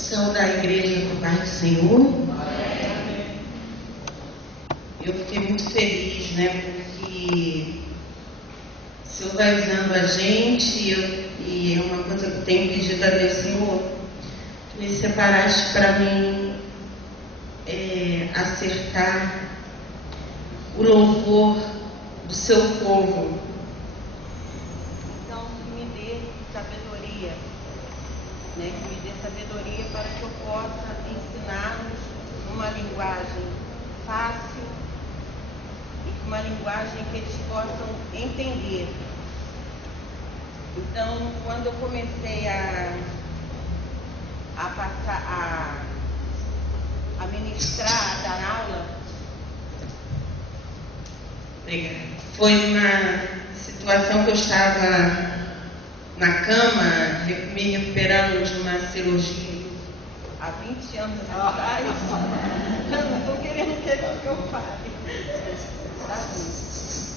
Saudar a igreja com o Pai do Senhor. Eu fiquei muito feliz, né? Porque o Senhor vai usando a gente e é uma coisa que eu tenho pedido a Deus, Senhor, tu me separaste para mim acertar o louvor do seu povo. Então, que me dê sabedoria, né? Que me dê sabedoria para que eu possa ensinar-nos uma linguagem fácil e uma linguagem que eles possam entender. Então, quando eu comecei a ministrar, a dar aula, foi uma situação que eu estava na cama, me recuperando de uma cirurgia há 20 anos atrás. Eu não estou querendo que eu fale.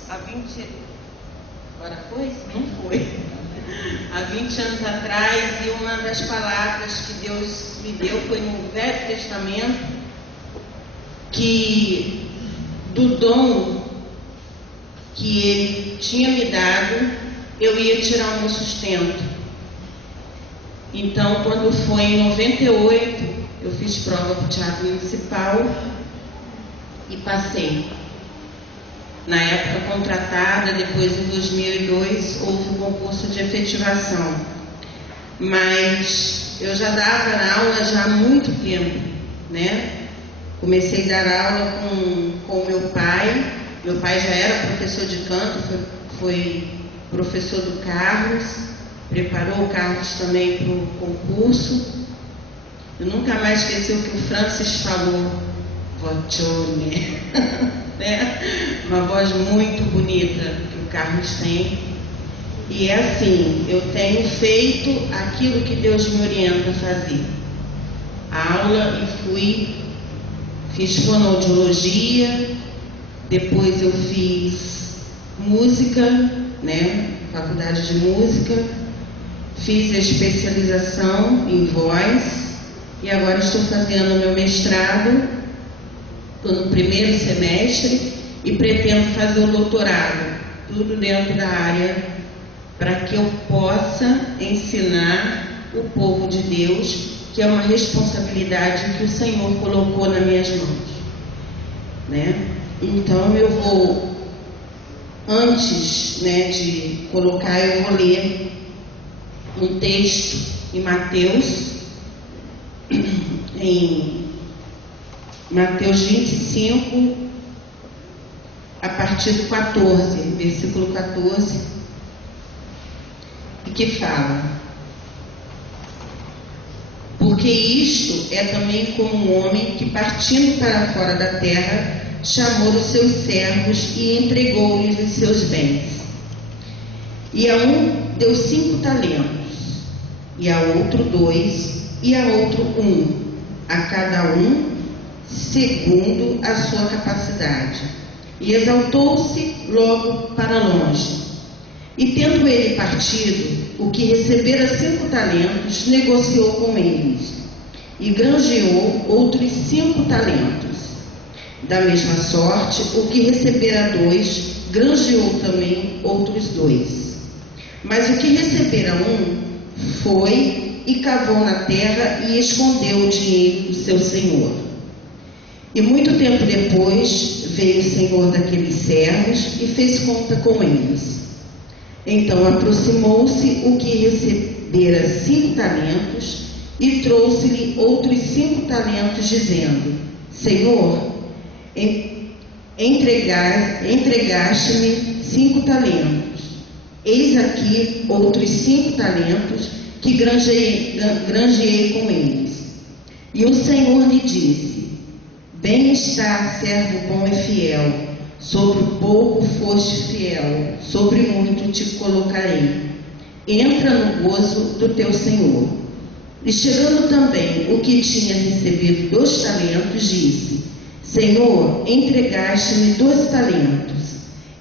Há 20... Agora foi? Não foi. Há 20 anos atrás, e uma das palavras que Deus me deu foi no Velho Testamento, que do dom que Ele tinha me dado, eu ia tirar o meu sustento. Então, quando foi em 98, eu fiz prova para o Teatro Municipal e passei. Na época contratada, depois em 2002 houve um concurso de efetivação. Mas eu já dava aula já há muito tempo, né? Comecei a dar aula com meu pai. Meu pai já era professor de canto, foi professor do Carlos, preparou o Carlos também para o concurso. Eu nunca mais esqueci o que o Francis falou, Vocione, né? Uma voz muito bonita que o Carlos tem. E é assim, eu tenho feito aquilo que Deus me orienta a fazer. Aula e fiz fonoaudiologia, depois eu fiz música, né? Faculdade de música, fiz a especialização em voz e agora estou fazendo o meu mestrado, estou no primeiro semestre e pretendo fazer o doutorado, tudo dentro da área, para que eu possa ensinar o povo de Deus, que é uma responsabilidade que o Senhor colocou nas minhas mãos, né? Então eu vou, antes, né, de colocar, eu vou ler um texto em Mateus, em Mateus 25, a partir do 14, versículo 14, e que fala: porque isto é também como um homem que, partindo para fora da terra, chamou os seus servos e entregou-lhes os seus bens. E a um deu 5 talentos, e a outro 2, e a outro 1, a cada um segundo a sua capacidade. E exaltou-se logo para longe. E tendo ele partido, o que recebera 5 talentos, negociou com eles, e granjeou outros 5 talentos. Da mesma sorte, o que recebera 2, granjeou também outros 2. Mas o que recebera 1, foi e cavou na terra e escondeu o dinheiro do seu senhor. E muito tempo depois, veio o senhor daqueles servos e fez conta com eles. Então aproximou-se o que recebera 5 talentos e trouxe-lhe outros 5 talentos, dizendo: Senhor, entregaste-me 5 talentos. Eis aqui outros 5 talentos que granjeei com eles. E o Senhor lhe disse: Bem está, servo bom e fiel. Sobre o pouco foste fiel, sobre muito te colocarei. Entra no gozo do teu Senhor. E chegando também o que tinha recebido 2 talentos, disse: Senhor, entregaste-me 2 talentos.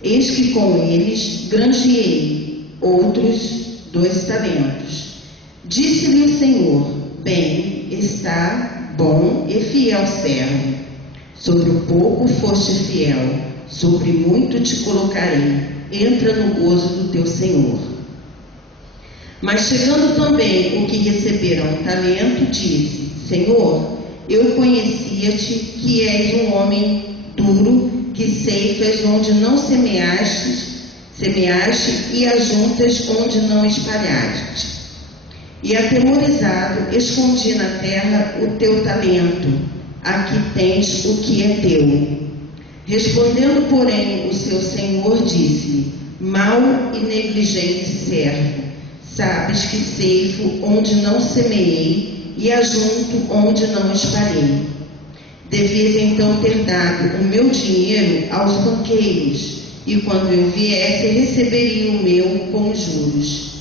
Eis que com eles granjeei outros 2 talentos. Disse-lhe o Senhor: Bem está, bom e fiel servo. Sobre o pouco foste fiel, sobre muito te colocarei. Entra no gozo do teu Senhor. Mas chegando também o que receberam um talento, disse: Senhor, eu conhecia-te que és um homem duro, que ceifas onde não semeaste e ajuntas onde não espalhaste. E atemorizado, escondi na terra o teu talento. Aqui tens o que é teu. Respondendo, porém, o seu senhor disse: mau e negligente servo, sabes que ceifo onde não semeei e ajunto onde não espalhei. Devias então ter dado o meu dinheiro aos banqueiros, e quando eu viesse, receberia o meu com juros.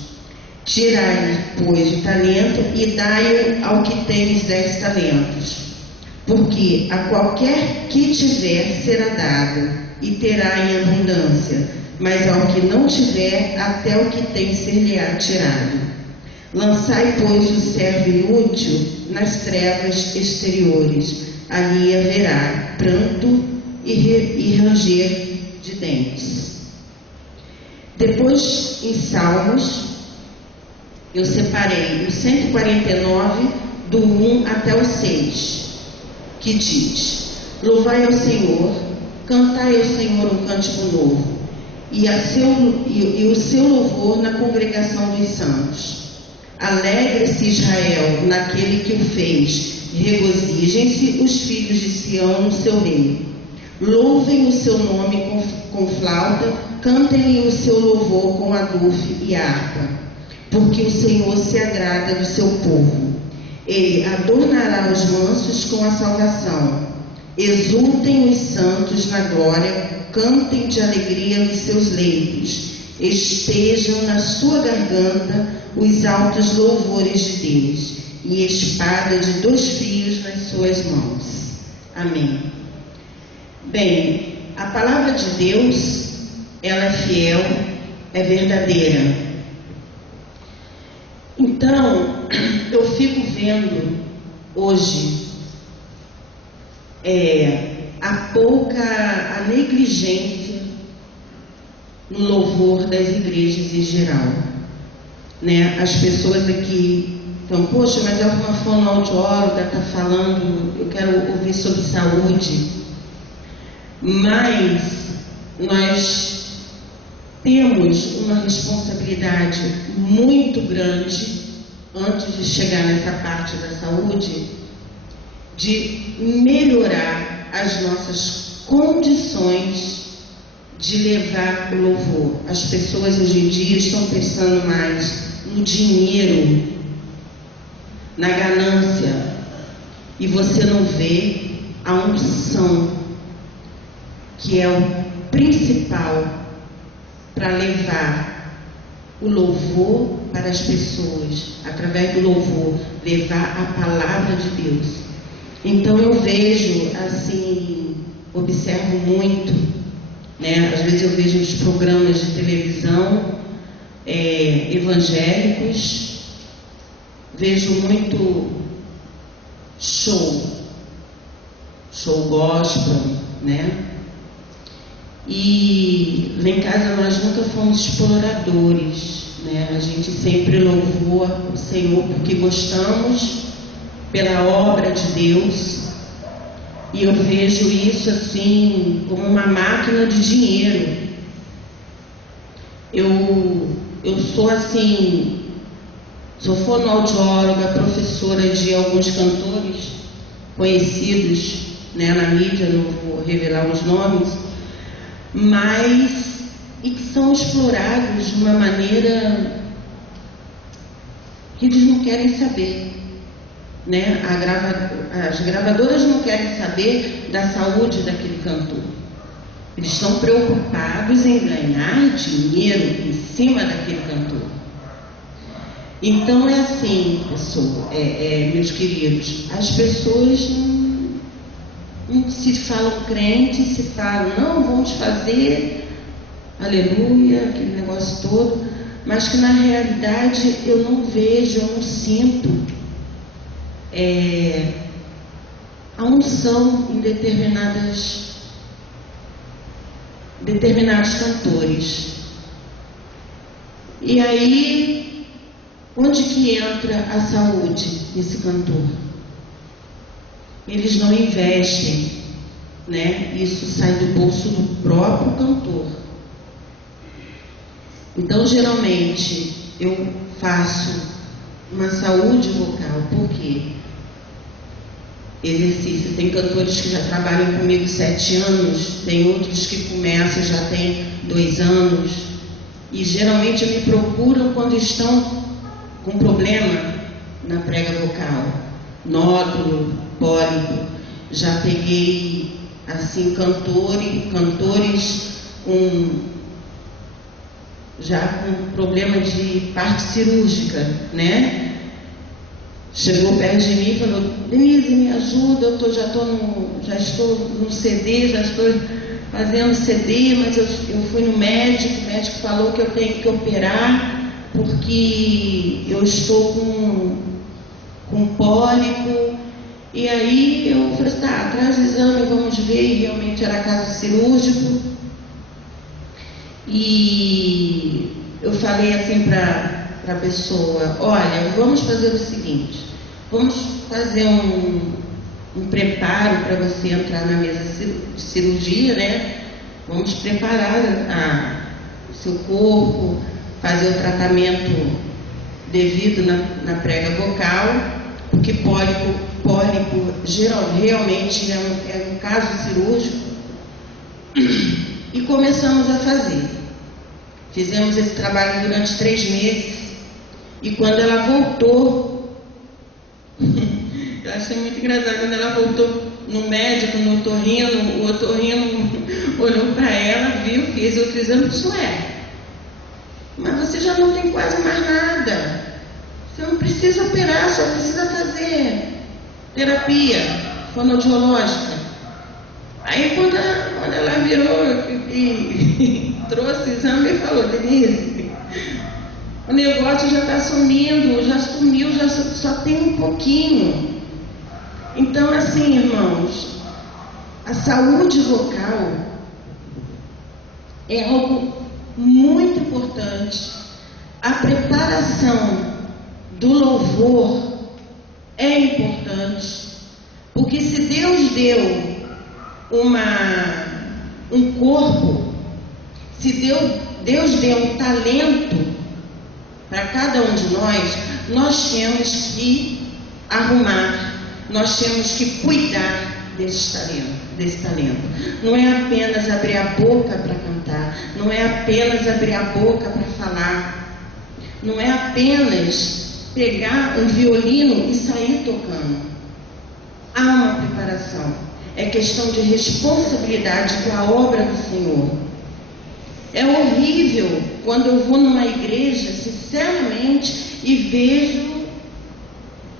Tirai-lhe, pois, o talento e dai-o ao que tens 10 talentos. Porque a qualquer que tiver será dado, e terá em abundância, mas ao que não tiver, até o que tem ser-lhe-á tirado. Lançai, pois, o servo inútil nas trevas exteriores, ali haverá pranto e ranger de dentes. Depois, em Salmos, eu separei o 149, do 1 até o 6, que diz: louvai ao Senhor, cantai ao Senhor um cântico novo, e o seu louvor na congregação dos santos. Alegre-se Israel naquele que o fez, regozijem-se os filhos de Sião no seu rei. Louvem o seu nome com flauta, cantem-lhe o seu louvor com adufre e harpa, porque o Senhor se agrada do seu povo. Ele adornará os mansos com a salvação. Exultem os santos na glória, cantem de alegria nos seus leitos. Estejam na sua garganta os altos louvores de Deus, e espada de 2 fios nas suas mãos. Amém. Bem, a palavra de Deus, ela é fiel, é verdadeira. Então, eu fico vendo hoje a negligência no louvor das igrejas em geral, né? As pessoas aqui estão, poxa, mas uma fonoaudióloga está falando, eu quero ouvir sobre saúde, mas nós temos uma responsabilidade muito grande, antes de chegar nessa parte da saúde, de melhorar as nossas condições de levar o louvor. As pessoas hoje em dia estão pensando mais no dinheiro, na ganância, e você não vê a unção, que é o principal para levar o louvor para as pessoas, através do louvor, levar a palavra de Deus. Então eu vejo assim, observo muito, né? Às vezes eu vejo os programas de televisão evangélicos, vejo muito show gospel, né? E lá em casa nós nunca fomos exploradores, né? A gente sempre louvou o Senhor porque gostamos, pela obra de Deus, e eu vejo isso assim como uma máquina de dinheiro. Eu sou assim, sou fonoaudióloga, professora de alguns cantores conhecidos, né, na mídia, não vou revelar os nomes, mas e que são explorados de uma maneira que eles não querem saber, né? As gravadoras não querem saber da saúde daquele cantor. Eles estão preocupados em ganhar dinheiro em cima daquele cantor. Então é assim, pessoal, meus queridos, as pessoas não se falam crentes, se falam, não, vamos fazer, aleluia, aquele negócio todo, mas que na realidade eu não vejo, eu não sinto unção em determinados cantores. E aí, onde que entra a saúde desse cantor? Eles não investem, né? Isso sai do bolso do próprio cantor. Então, geralmente, eu faço uma saúde vocal. Por quê? Exercício. Tem cantores que já trabalham comigo 7 anos, tem outros que começam já tem 2 anos, e geralmente me procuram quando estão com problema na prega vocal, nódulo, pólipo. Já peguei assim cantores já com problema de parte cirúrgica, né? Chegou perto de mim e falou: Denise, me ajuda, já estou no CD, já estou fazendo CD, mas eu fui no médico, o médico falou que eu tenho que operar porque eu estou com pólipo. E aí eu falei: tá, traz o exame, vamos ver. E realmente era caso cirúrgico. E eu falei assim para a pessoa: olha, vamos fazer o seguinte, vamos fazer um preparo para você entrar na mesa de cirurgia, né? Vamos preparar o seu corpo, fazer o tratamento devido na prega vocal, porque pólipo realmente é um caso cirúrgico. E começamos a fazer. Fizemos esse trabalho durante 3 meses. E quando ela voltou, eu achei muito engraçado, quando ela voltou no médico, no otorrino, o otorrino olhou para ela, viu, fez outro exame, isso mas você já não tem quase mais nada. Você não precisa operar, só precisa fazer terapia fonoaudiológica. Aí quando ela virou e trouxe o exame e falou: Denise, o negócio já está sumindo, já sumiu, já só tem um pouquinho. Então, assim, irmãos, a saúde vocal é algo muito importante. A preparação do louvor é importante, porque se Deus deu um corpo, se Deus deu um talento para cada um de nós temos que arrumar, nós temos que cuidar desse talento. Não é apenas abrir a boca para cantar, não é apenas abrir a boca para falar, não é apenas pegar um violino e sair tocando. Há uma preparação. É questão de responsabilidade com a obra do Senhor. É horrível quando eu vou numa igreja, sinceramente, e vejo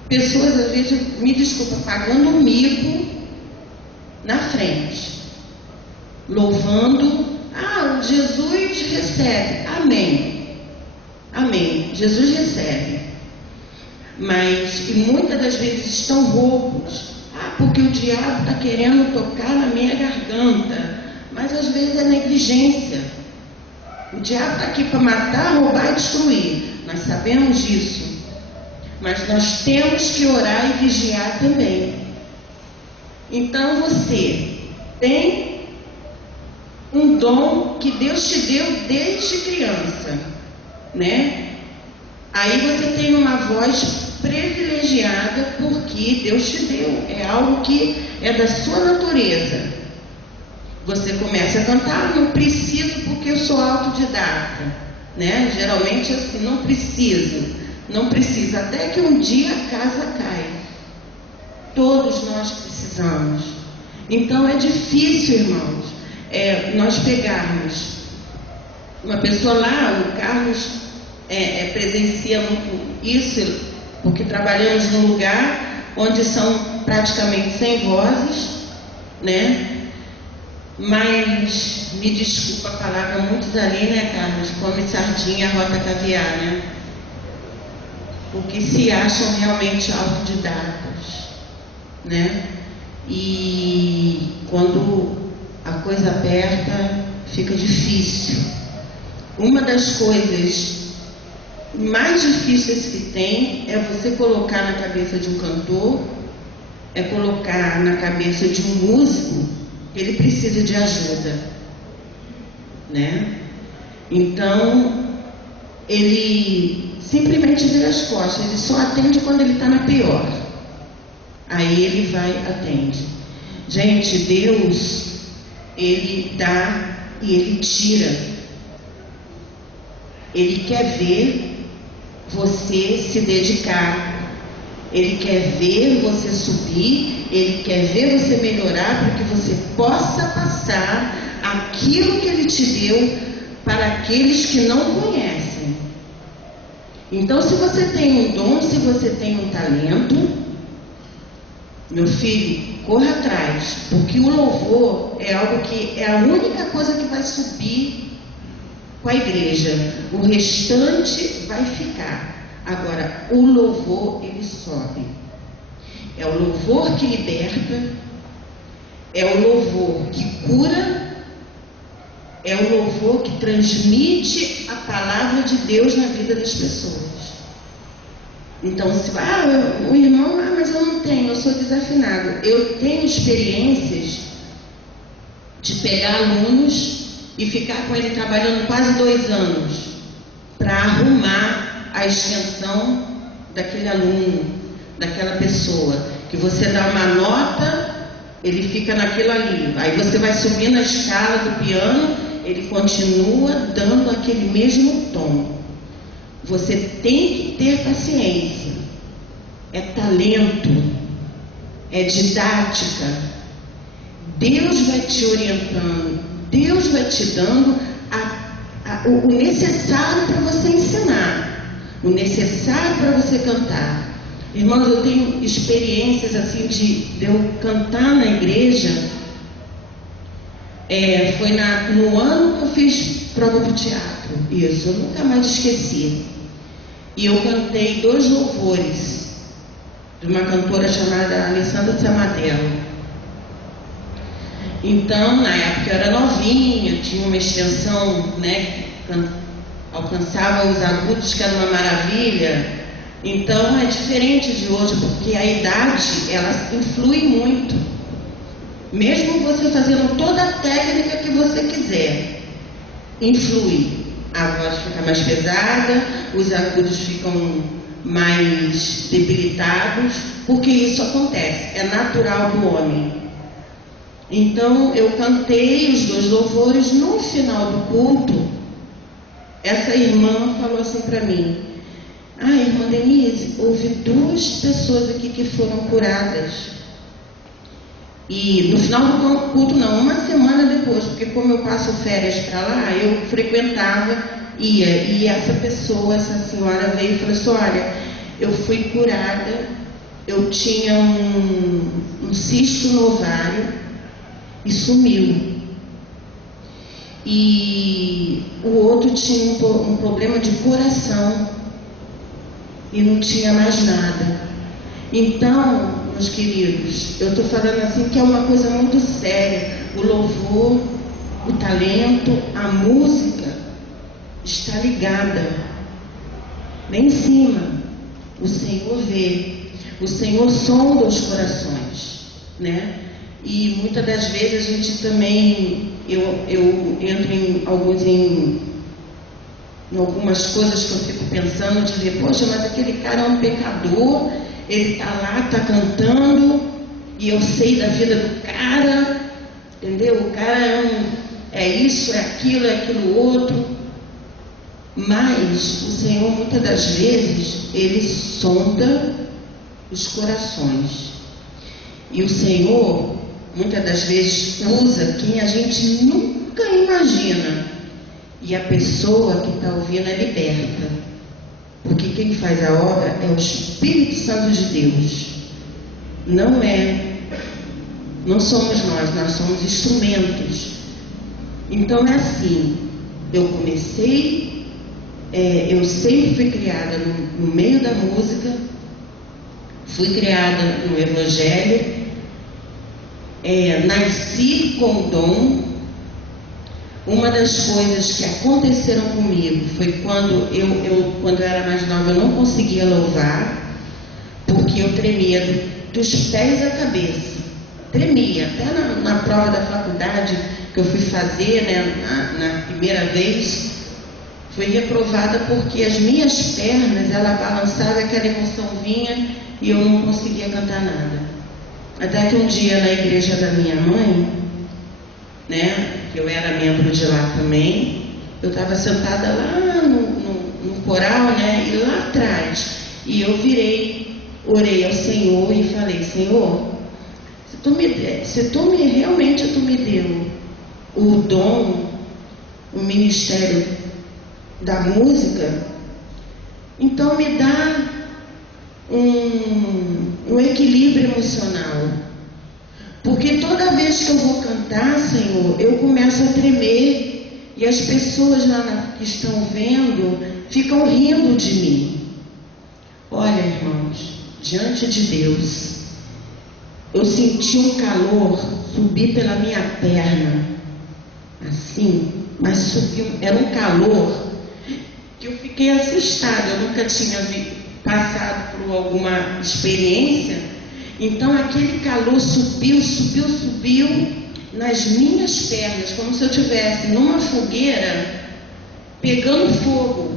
pessoas, às vezes, me desculpa, pagando um mico na frente, louvando. Jesus recebe. Amém. Amém. Jesus recebe. Mas, e muitas das vezes estão roucos. Porque o diabo está querendo tocar na minha garganta. Mas às vezes é negligência. O diabo está aqui para matar, roubar e destruir. Nós sabemos disso. Mas nós temos que orar e vigiar também. Então você tem um dom que Deus te deu desde criança, né? Aí você tem uma voz privilegiada porque Deus te deu, é algo que é da sua natureza. Você começa a cantar: não preciso porque eu sou autodidata, né? Geralmente assim, não preciso, até que um dia a casa cai. Todos nós precisamos. Então é difícil, irmãos, nós pegarmos uma pessoa lá, o Carlos presencia muito isso, porque trabalhamos num lugar onde são praticamente 100 vozes, né? Mas, me desculpa a palavra, muitos ali, né, Carlos, comem sardinha, rota caviar, né? Porque se acham realmente autodidatas, né? e quando a coisa aperta, fica difícil. Uma das coisas mais difíceis que tem é você colocar na cabeça de um cantor, é colocar na cabeça de um músico que ele precisa de ajuda, né? Então, ele simplesmente vira as costas, ele só atende quando ele está na pior. Aí ele vai, atende. Gente, Deus, ele dá e ele tira. Ele quer ver você se dedicar. Ele quer ver você subir. Ele quer ver você melhorar para que você possa passar aquilo que ele te deu para aqueles que não conhecem. Então, se você tem um dom, se você tem um talento, meu filho, corra atrás, porque o louvor é algo que é a única coisa que vai subir com a igreja. O restante vai ficar. Agora, o louvor, ele sobe. É o louvor que liberta, é o louvor que cura, é o louvor que transmite a palavra de Deus na vida das pessoas. Então, se o irmão, mas eu não tenho, eu sou desafinado. Eu tenho experiências de pegar alunos e ficar com ele trabalhando quase 2 anos para arrumar a extensão daquele aluno, daquela pessoa. Que você dá uma nota, ele fica naquilo ali. Aí você vai subir na escala do piano, ele continua dando aquele mesmo tom. Você tem que ter paciência. É talento, é didática. Deus vai te orientando, Deus vai te dando o necessário para você ensinar, o necessário para você cantar. Irmãos, eu tenho experiências assim de eu cantar na igreja. Foi no ano que eu fiz prova para o teatro. Isso, eu nunca mais esqueci. E eu cantei 2 louvores de uma cantora chamada Alessandra Samadelo. Então, na época eu era novinha, tinha uma extensão, né, que alcançava os agudos, que era uma maravilha. Então é diferente de hoje, porque a idade, ela influi muito. Mesmo você fazendo toda a técnica que você quiser, influi. A voz fica mais pesada, os agudos ficam mais debilitados, porque isso acontece, é natural do homem. Então eu cantei os 2 louvores. No final do culto, essa irmã falou assim para mim: irmã Denise, houve 2 pessoas aqui que foram curadas. E no final do culto, não, uma semana depois, porque como eu passo férias para lá, eu frequentava, ia, e essa pessoa, essa senhora veio e falou assim: olha, eu fui curada, eu tinha um cisto no ovário e sumiu. E o outro tinha um problema de coração e não tinha mais nada. Então, meus queridos, eu estou falando assim que é uma coisa muito séria. O louvor, o talento, a música está ligada lá em cima. O Senhor vê, o Senhor sonda os corações, né? E muitas das vezes a gente também, eu entro em algumas coisas que eu fico pensando, de ver, poxa, mas aquele cara é um pecador, ele está lá, está cantando, e eu sei da vida do cara, entendeu? O cara é isso, é aquilo outro. Mas o Senhor, muitas das vezes, ele sonda os corações. E o Senhor, muitas das vezes, usa quem a gente nunca imagina. E a pessoa que está ouvindo é liberta. Porque quem faz a obra é o Espírito Santo de Deus. Não somos nós somos instrumentos. Então é assim, eu comecei, eu sempre fui criada no meio da música, fui criada no Evangelho, nasci com o dom. Uma das coisas que aconteceram comigo foi quando eu era mais nova, eu não conseguia louvar, porque eu tremia dos pés à cabeça. Tremia. Até na prova da faculdade que eu fui fazer, né, na primeira vez, fui reprovada porque as minhas pernas, ela balançava, aquela emoção vinha e eu não conseguia cantar nada. Até que um dia na igreja da minha mãe, né, que eu era membro de lá também, eu estava sentada lá no coral, né, e lá atrás, e eu orei ao Senhor e falei: Senhor, se realmente tu me deu o dom, o ministério da música, então me dá um equilíbrio emocional. Porque toda vez que eu vou cantar, Senhor, eu começo a tremer e as pessoas lá que estão vendo ficam rindo de mim. Olha, irmãos, diante de Deus, eu senti um calor subir pela minha perna, assim, mas subiu, era um calor que eu fiquei assustada. Eu nunca tinha passado por alguma experiência. Então aquele calor subiu nas minhas pernas, como se eu estivesse numa fogueira pegando fogo.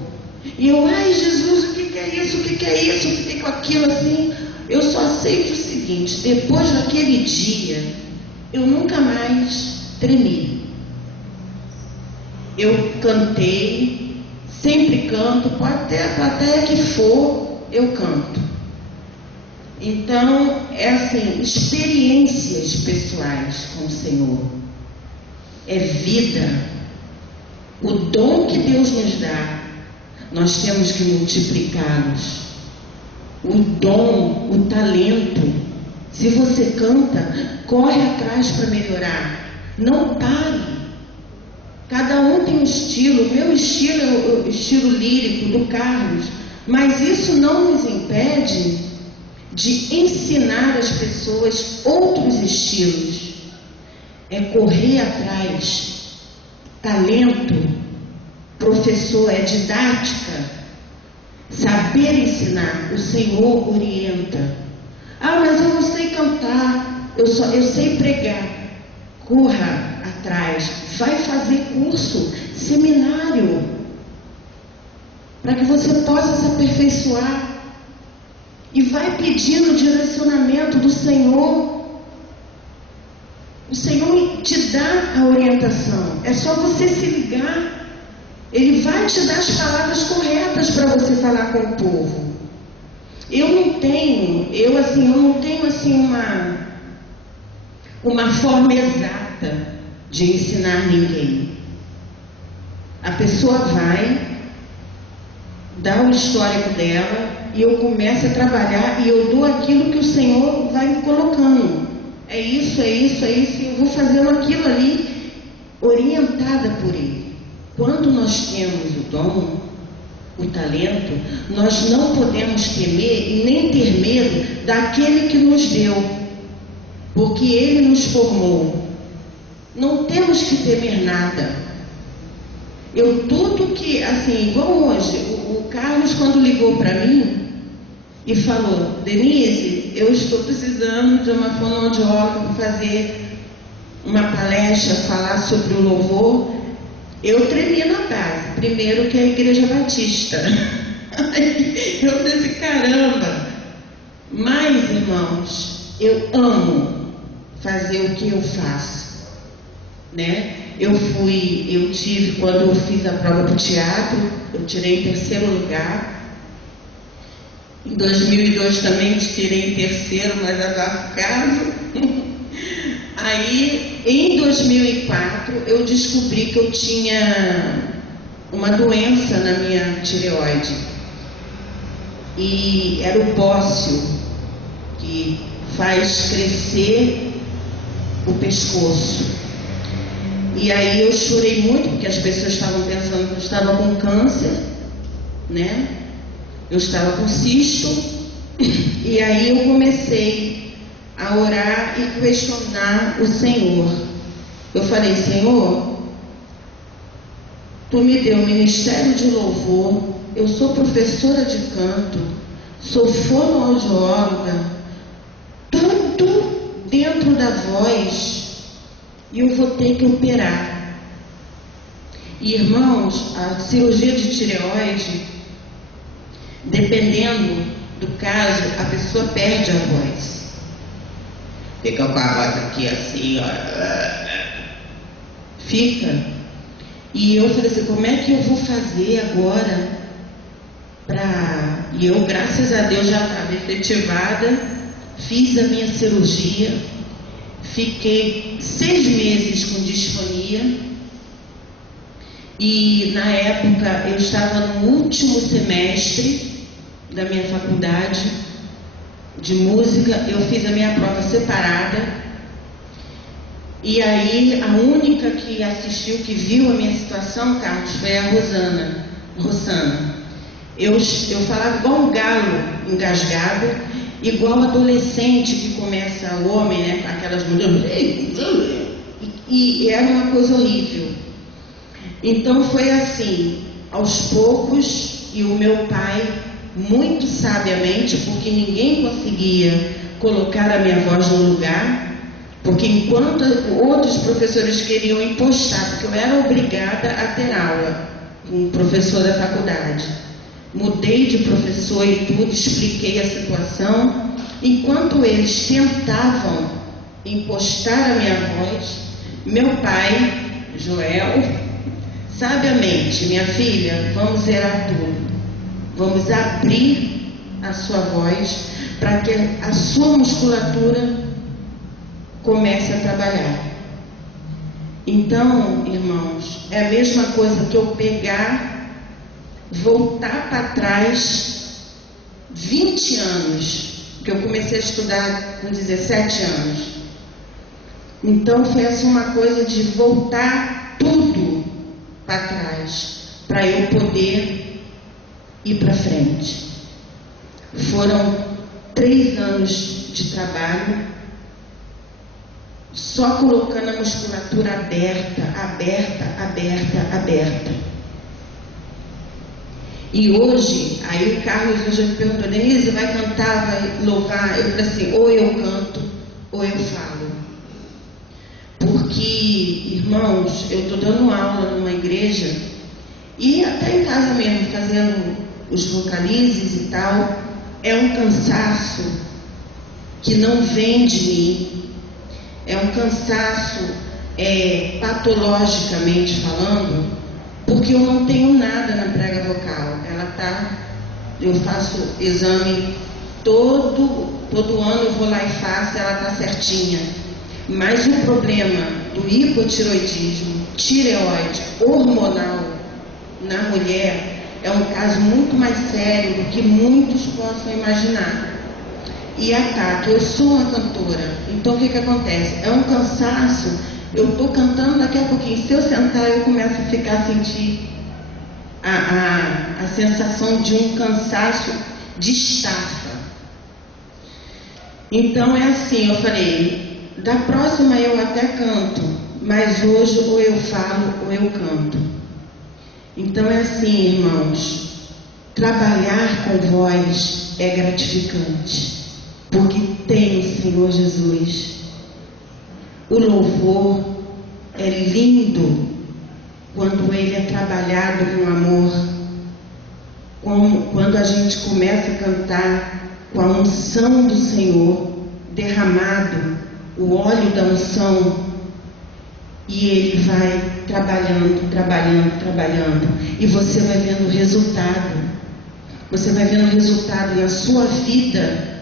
E eu, ai Jesus, o que é isso? O que é isso? Eu fiquei com aquilo assim. Eu só sei o seguinte: depois daquele dia, eu nunca mais tremi. Eu cantei, sempre canto, pode ter a plateia que for, eu canto. Então, é assim, experiências pessoais com o Senhor. É vida. O dom que Deus nos dá, nós temos que multiplicá-los. O dom, o talento. Se você canta, corre atrás para melhorar. Não pare. Cada um tem um estilo. O meu estilo é o estilo lírico do Carlos. Mas isso não nos impede de ensinar às pessoas outros estilos. É correr atrás. Talento, professor, é didática. Saber ensinar. O Senhor orienta. Ah, mas eu não sei cantar, eu sei pregar. Corra atrás. Vai fazer curso, seminário, para que você possa se aperfeiçoar. E vai pedindo o direcionamento do Senhor. O Senhor te dá a orientação. É só você se ligar. Ele vai te dar as palavras corretas para você falar com o povo. Eu não tenho uma forma exata de ensinar ninguém. A pessoa vai dar o histórico dela e eu começo a trabalhar e eu dou aquilo que o Senhor vai me colocando. É isso, e eu vou fazendo aquilo ali, orientada por Ele. Quando nós temos o dom, o talento, nós não podemos temer e nem ter medo daquele que nos deu, porque Ele nos formou. Não temos que temer nada. Tudo que, assim, igual hoje, o Carlos, quando ligou para mim e falou: Denise, eu estou precisando de uma fonoaudióloga para fazer uma palestra, falar sobre o louvor. Eu tremi na base. Primeiro que é a Igreja Batista. Eu pensei, caramba. Mas, irmãos, eu amo fazer o que eu faço, né? Quando eu fiz a prova do teatro, eu tirei em 3º lugar. Em 2002 também tirei em 3º, mas azar caso. Aí, em 2004, eu descobri que eu tinha uma doença na minha tireoide. E era o bócio, que faz crescer o pescoço. E aí eu chorei muito, porque as pessoas estavam pensando que eu estava com câncer, né? Eu estava com cisto. E aí eu comecei a a orar e questionar o Senhor. Eu falei: Senhor, Tu me deu ministério de louvor, eu sou professora de canto, sou fonoaudióloga, tudo dentro da voz, e eu vou ter que operar. E, irmãos, a cirurgia de tireoide, dependendo do caso, a pessoa perde a voz. Fica com a voz aqui assim, ó. Fica. E eu falei assim: como é que eu vou fazer agora para... E eu, graças a Deus, já estava efetivada, fiz a minha cirurgia, fiquei 6 meses com disfonia, e na época eu estava no último semestre da minha faculdade de música. Eu fiz a minha prova separada. E aí, a única que assistiu, que viu a minha situação, Carlos, foi a Rossana. Eu falava igual um galo engasgado, igual adolescente que começa, o homem, né, com aquelas mulheres, e era uma coisa horrível. Então foi assim, aos poucos, e o meu pai, muito sabiamente, porque ninguém conseguia colocar a minha voz no lugar, porque enquanto outros professores queriam impostar, porque eu era obrigada a ter aula com um professor da faculdade. Mudei de professor e tudo, expliquei a situação. Enquanto eles tentavam impostar a minha voz, meu pai, Joel, sabiamente: minha filha, vamos zerar tudo. Vamos abrir a sua voz para que a sua musculatura comece a trabalhar. Então, irmãos, é a mesma coisa que eu pegar, voltar para trás 20 anos, que eu comecei a estudar com 17 anos. Então foi assim uma coisa de voltar tudo para trás, para eu poder ir para frente. Foram 3 anos de trabalho, só colocando a musculatura aberta. E hoje, aí o Carlos hoje me perguntou: Denise, vai cantar, vai louvar? Eu falei assim: ou eu canto, ou eu falo. Porque, irmãos, eu estou dando aula numa igreja, e até em casa mesmo, fazendo os vocalizes e tal, é um cansaço que não vem de mim. É um cansaço, patologicamente falando, porque eu não tenho nada na prega vocal. Eu faço exame todo ano, eu vou lá e faço, ela está certinha. Mas o problema do hipotiroidismo, tireoide, hormonal na mulher é um caso muito mais sério do que muitos possam imaginar. E ataque, eu sou uma cantora, então o que acontece? É um cansaço, eu estou cantando, daqui a pouquinho, se eu sentar, eu começo a sentir a sensação de um cansaço de estafa. Então é assim, eu falei: da próxima eu até canto, mas hoje ou eu falo ou eu canto. Então é assim, irmãos, trabalhar com voz é gratificante, porque tem o Senhor Jesus. O louvor é lindo quando ele é trabalhado com amor, quando a gente começa a cantar com a unção do Senhor derramado, o óleo da unção, e ele vai trabalhando, e você vai vendo o resultado. Você vai vendo o resultado na sua vida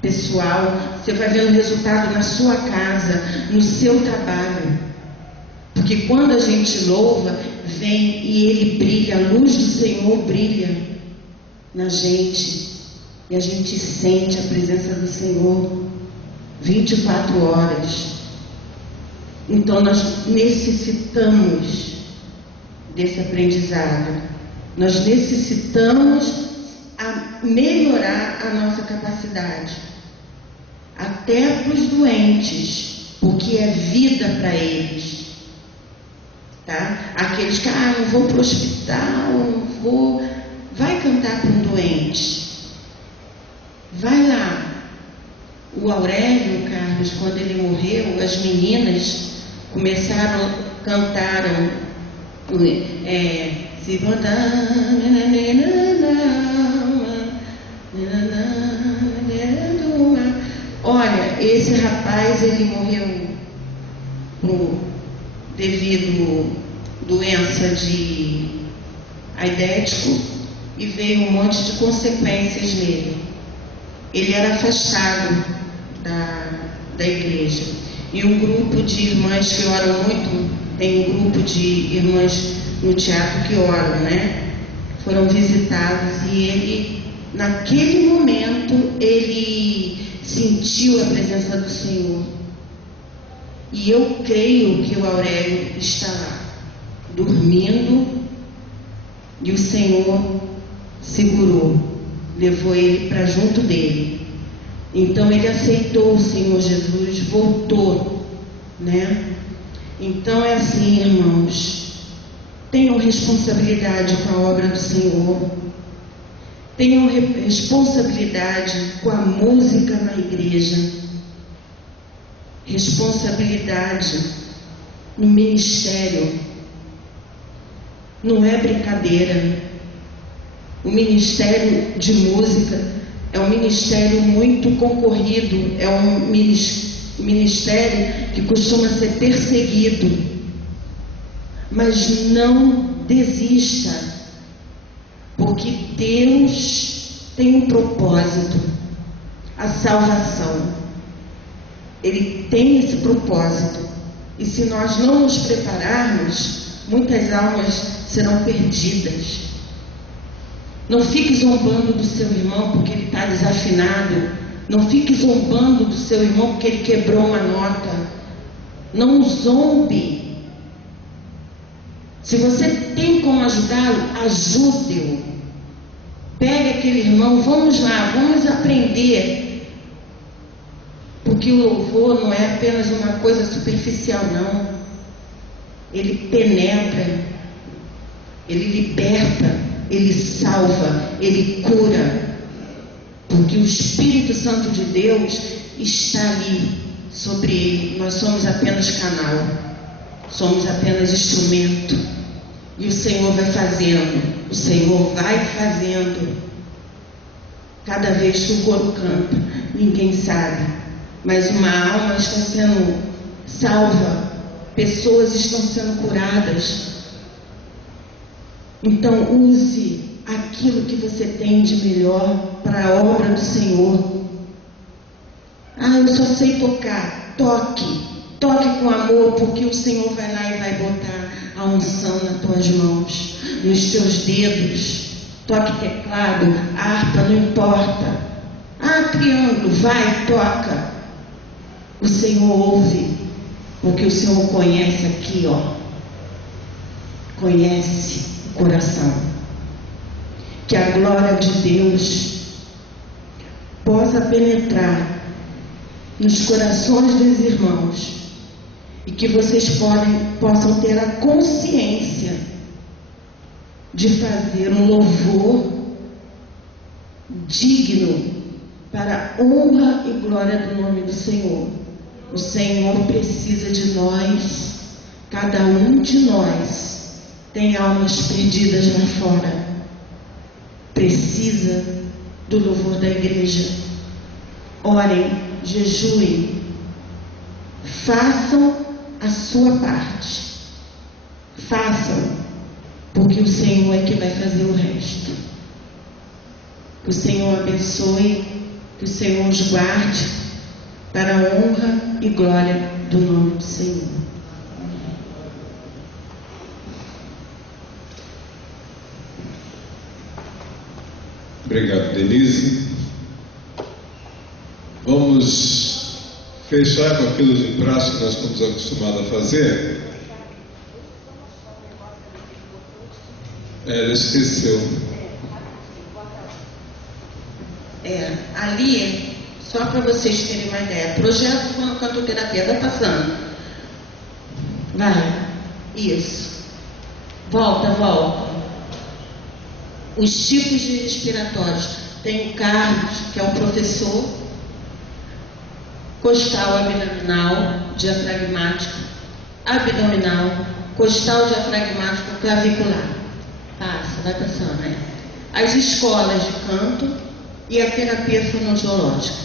pessoal, você vai ver o resultado na sua casa, no seu trabalho. Porque quando a gente louva, vem e ele brilha, a luz do Senhor brilha na gente, e a gente sente a presença do Senhor 24 horas. Então nós necessitamos desse aprendizado, nós necessitamos melhorar a nossa capacidade. A até para os doentes, porque é vida para eles. Tá? Aqueles que, não vou para o hospital, não vou. Vai cantar para um doente. Vai lá. O Aurélio, Carlos, quando ele morreu, as meninas cantaram se botar. Olha, esse rapaz, ele morreu devido doença de aidético e veio um monte de consequências nele. Ele era afastado da igreja. E um grupo de irmãs que oram muito, tem um grupo de irmãs no teatro que oram, né? Foram visitados e ele, naquele momento, ele sentiu a presença do Senhor. E eu creio que o Aurélio está lá, dormindo, e o Senhor segurou, levou ele para junto dele. Então ele aceitou o Senhor Jesus, voltou, né? Então é assim, irmãos, tenham responsabilidade com a obra do Senhor, tenham responsabilidade com a música na igreja, responsabilidade no ministério. Não é brincadeira. O ministério de música é um ministério muito concorrido, é um ministério que costuma ser perseguido. Mas não desista, porque Deus tem um propósito, a salvação. Ele tem esse propósito. E se nós não nos prepararmos, muitas almas serão perdidas. Não fique zombando do seu irmão porque ele está desafinado. Não fique zombando do seu irmão porque ele quebrou uma nota. Não zombe. Se você tem como ajudá-lo, ajude-o. Pegue aquele irmão, vamos lá, vamos aprender. Porque o louvor não é apenas uma coisa superficial, não. Ele penetra, ele liberta, ele salva, ele cura. Porque o Espírito Santo de Deus está ali sobre ele. Nós somos apenas canal, somos apenas instrumento. E o Senhor vai fazendo, o Senhor vai fazendo. Cada vez que o coro canta, ninguém sabe, mas uma alma está sendo salva, pessoas estão sendo curadas. Então use aquilo que você tem de melhor para a obra do Senhor. Eu só sei tocar. Toque com amor, porque o Senhor vai lá e vai botar a unção nas tuas mãos, nos teus dedos. Toque teclado, harpa, não importa. Triângulo, vai, toca. O Senhor ouve, porque o Senhor conhece aqui, conhece o coração. Que a glória de Deus possa penetrar nos corações dos irmãos e que vocês possam ter a consciência de fazer um louvor digno para a honra e glória do nome do Senhor. O Senhor precisa de nós, cada um de nós tem almas perdidas lá fora, precisa do louvor da igreja. Orem, jejuem, façam a sua parte, façam, porque o Senhor é que vai fazer o resto. Que o Senhor abençoe, que o Senhor os guarde para a honra e glória do nome do Senhor. Obrigado, Denise. Vamos fechar com aquilo de praxe que nós estamos acostumados a fazer. Ela esqueceu. Ali, Só para vocês terem uma ideia. Projeto fonocantoterapia. Vai passando. Vai. Isso. Volta. Os tipos de respiratórios. Tem o Carlos, que é o professor. Costal, abdominal, diafragmático. Abdominal, costal, diafragmático, clavicular. Passa, vai passando, né? As escolas de canto e a terapia fonoaudiológica.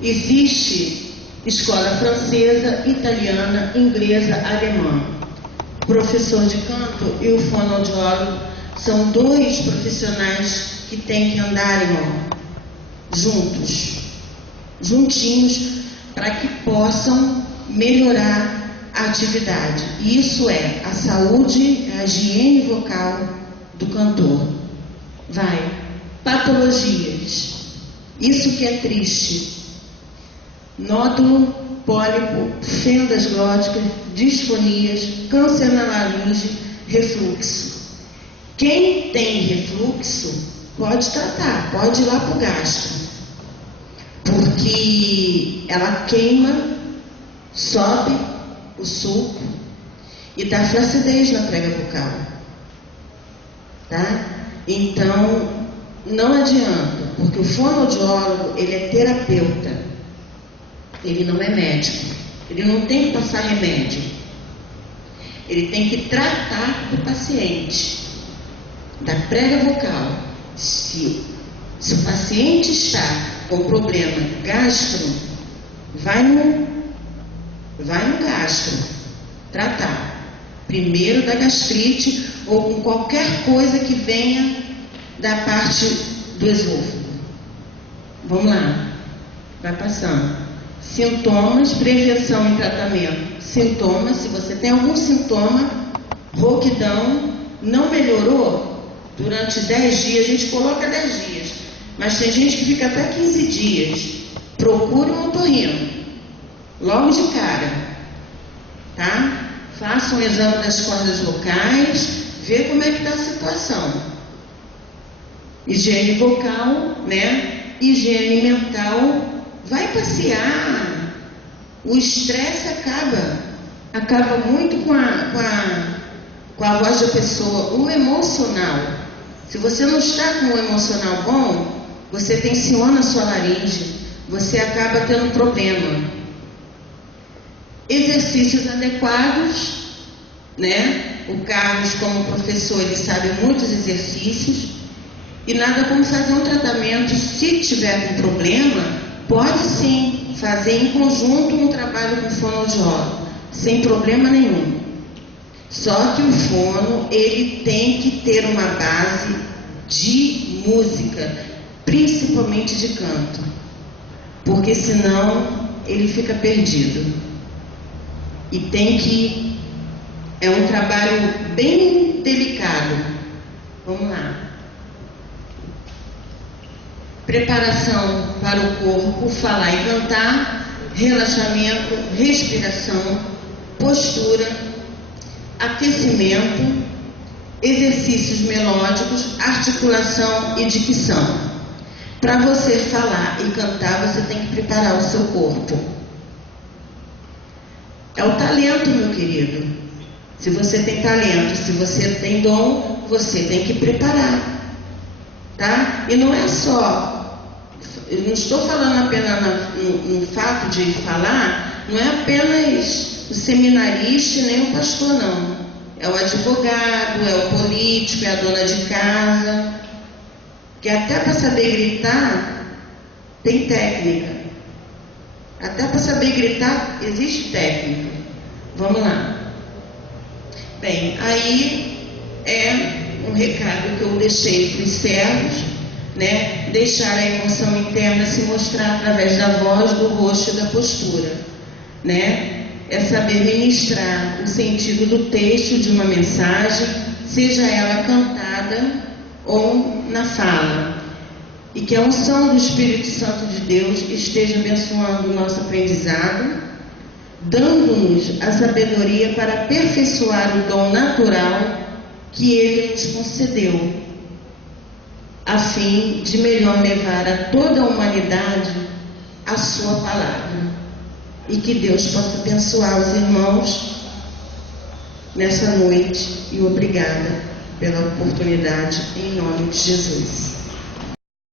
Existe escola francesa, italiana, inglesa, alemã. O professor de canto e o fonoaudiólogo são dois profissionais que têm que andar, irmão, juntinhos, para que possam melhorar a atividade. Isso é a saúde, a higiene vocal do cantor. Vai. Patologias. Isso que é triste. Nódulo, pólipo, fendas glóticas, disfonias, câncer na laringe, refluxo. Quem tem refluxo pode tratar, pode ir lá para o gastro, porque ela queima, sobe o suco e dá flacidez na prega vocal, tá? Então, não adianta, porque o fonoaudiólogo, ele é terapeuta, ele não é médico, ele não tem que passar remédio, ele tem que tratar do paciente, da prega vocal. Se o paciente está com problema gastro, vai no gastro tratar. Primeiro da gastrite ou com qualquer coisa que venha da parte do esôfago. Vamos lá, vai passando. Sintomas, prevenção e tratamento. Sintomas, se você tem algum sintoma, rouquidão, não melhorou durante 10 dias, a gente coloca 10 dias, mas tem gente que fica até 15 dias. Procure um otorrino, logo de cara, tá? Faça um exame das cordas vocais, vê como é que está a situação. Higiene vocal, né? Higiene mental. Vai passear. O estresse acaba muito com a voz da pessoa. O emocional. Se você não está com o emocional bom, você tensiona a sua laringe, você acaba tendo problema. Exercícios adequados, né? O Carlos, como professor, ele sabe muitos exercícios, e nada como fazer um tratamento. Se tiver com problema, pode sim fazer em conjunto um trabalho com fonoaudiólogo, sem problema nenhum. Só que o fono, ele tem que ter uma base de música, principalmente de canto, porque senão ele fica perdido. E é um trabalho bem delicado. Vamos lá. Preparação para o corpo, falar e cantar, relaxamento, respiração, postura, aquecimento, exercícios melódicos, articulação e dicção. Para você falar e cantar, você tem que preparar o seu corpo. É o talento, meu querido. Se você tem talento, se você tem dom, você tem que preparar, tá? E não é só, eu não estou falando apenas no fato de falar, não é apenas o seminarista nem o pastor, não. É o advogado, é o político, é a dona de casa, que até para saber gritar tem técnica. Até para saber gritar existe técnica. Vamos lá. Bem, aí é um recado que eu deixei para os servos, né? Deixar a emoção interna se mostrar através da voz, do rosto e da postura, né? É saber ministrar o sentido do texto de uma mensagem, seja ela cantada ou na fala. E que a unção do Espírito Santo de Deus esteja abençoando o nosso aprendizado, dando-nos a sabedoria para aperfeiçoar o dom natural que Ele nos concedeu, a fim de melhor levar a toda a humanidade a sua palavra. E que Deus possa abençoar os irmãos nessa noite. E obrigada pela oportunidade, em nome de Jesus.